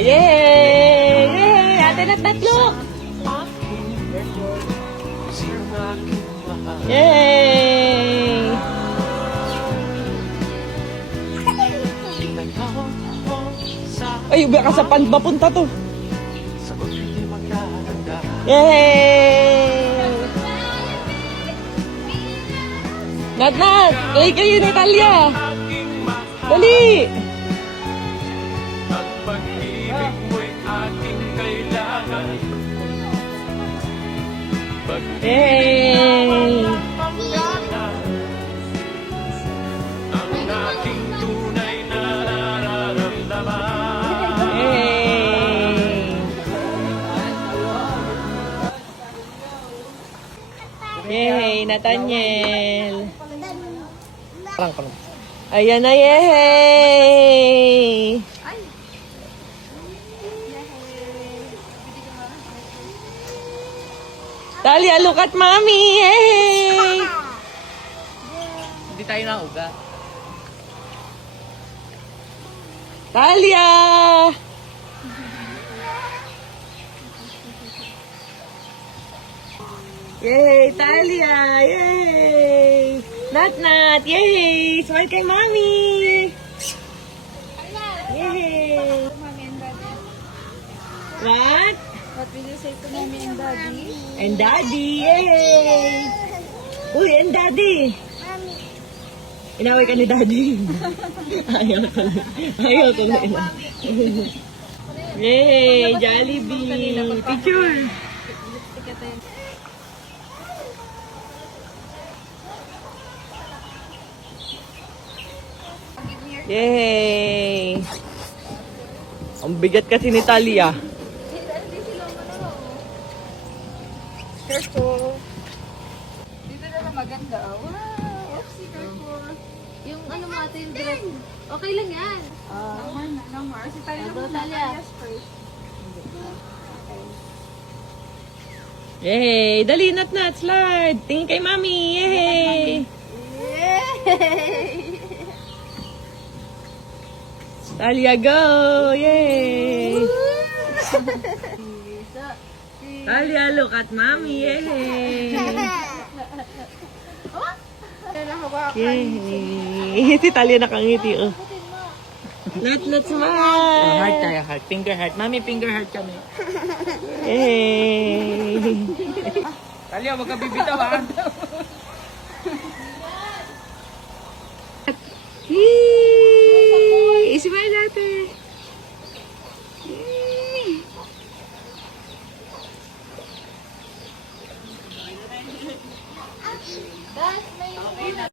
Yay! Yay! Ate na tatlo! Yay! Ay, baka sa pan ba punta to? Yay! Nat! Kayo ni Talia! Dali! Yay! Yay, Nathaniel. Parang. Ayan na, yay! Talia, look at mommy! Yay! Hindi tayo nauga. Talia! Yay, Talia! Yay! Nat! Yay! Smile kay mommy! Yay! What? What will you say to mommy and daddy? And daddy! Yay! Uy, and daddy! Inaway ka ni daddy. Ayaw ko na. Yay! Jollibee! Picture! Yay! Ang bigat kasi ni Talia. Careful. Dito na lang maganda. Wow! Oopsie, careful. Yung ano mo ate yung dress. Okay lang yan. No more. Si tayo Ano, na Talia? first. Yay! Dali, Nat, slide! Tingin kay mami! Yay! Yay! Talia, go! Yay! Talia, look at mommy! Yay! Yay! Si Talia nakangiti, oh. Nat, smile! Heart tayo, heart. Finger heart. Mami, finger heart kami. Yay! Talia, wag ka bibitaw ha. Yay! Ismail natin!